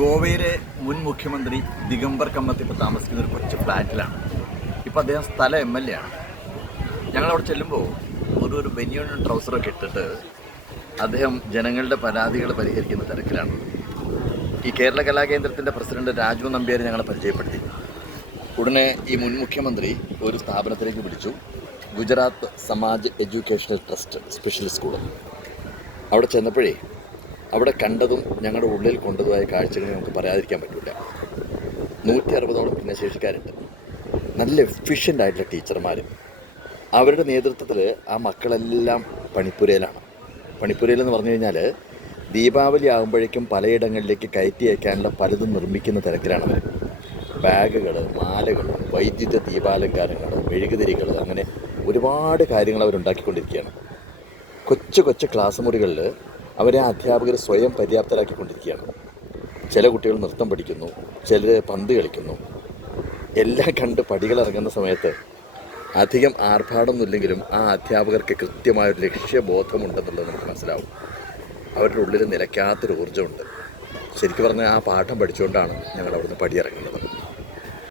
ഗോവയിലെ മുൻ മുഖ്യമന്ത്രി ദിഗംബർ കമ്മത്ത് ഇപ്പോൾ താമസിക്കുന്ന ഒരു കൊച്ചു ഫ്ലാറ്റിലാണ്. ഇപ്പോൾ അദ്ദേഹം സ്ഥല MLA ആണ്. ഞങ്ങളവിടെ ചെല്ലുമ്പോൾ ഒരു ബനിയനും ട്രൗസറൊക്കെ ഇട്ടിട്ട് അദ്ദേഹം ജനങ്ങളുടെ പരാതികൾ പരിഹരിക്കുന്ന തിരക്കിലാണ്. ഈ കേരള കലാകേന്ദ്രത്തിൻ്റെ പ്രസിഡന്റ് രാജു നമ്പ്യാർ ഞങ്ങളെ പരിചയപ്പെടുത്തി. ഉടനെ ഈ മുൻ മുഖ്യമന്ത്രി ഒരു സ്ഥാപനത്തിലേക്ക് വിളിച്ചു. Gujarat Samaj educational trust special school. അവിടെ ചെന്നപ്പോഴേ അവിടെ കണ്ടതും ഞങ്ങളുടെ ഉള്ളിൽ കൊണ്ടതുമായ കാഴ്ചകൾ നമുക്ക് പറയാതിരിക്കാൻ പറ്റില്ല. 160ഓളം ഭിന്നശേഷിക്കാരുണ്ട്. നല്ല എഫിഷ്യൻ്റ് ആയിട്ടുള്ള ടീച്ചർമാർ. അവരുടെ നേതൃത്വത്തിൽ ആ മക്കളെല്ലാം പണിപ്പുരയിലാണ്. പണിപ്പുരയിലെന്ന് പറഞ്ഞു കഴിഞ്ഞാൽ ദീപാവലി ആകുമ്പോഴേക്കും പലയിടങ്ങളിലേക്ക് കയറ്റി അയക്കാനുള്ള പലതും നിർമ്മിക്കുന്ന തിരക്കിലാണ് അവർ. ബാഗുകൾ, മാലകൾ, വൈദ്യുത ദീപാലങ്കാരങ്ങൾ, മെഴുകുതിരികൾ, അങ്ങനെ ഒരുപാട് കാര്യങ്ങൾ അവരുണ്ടാക്കിക്കൊണ്ടിരിക്കുകയാണ്. കൊച്ചു കൊച്ചു ക്ലാസ് മുറികളിൽ അവരെ അധ്യാപകർ സ്വയം പര്യാപ്തരാക്കിക്കൊണ്ടിരിക്കുകയാണ്. ചില കുട്ടികൾ നൃത്തം പഠിക്കുന്നു, ചിലർ പന്ത് കളിക്കുന്നു. എല്ലാം കണ്ട് പടികളിറങ്ങുന്ന സമയത്ത് അധികം ആർഭാടമൊന്നുമില്ലെങ്കിലും ആ അധ്യാപകർക്ക് കൃത്യമായൊരു ലക്ഷ്യബോധമുണ്ടെന്നുള്ളത് നമുക്ക് മനസ്സിലാവും. അവരുടെ ഉള്ളിൽ നിലയ്ക്കാത്തൊരു ഊർജ്ജമുണ്ട്. ശരിക്കും പറഞ്ഞാൽ ആ പാഠം പഠിച്ചുകൊണ്ടാണ് ഞങ്ങൾ അവിടുന്ന് പടിയിറങ്ങുന്നത്.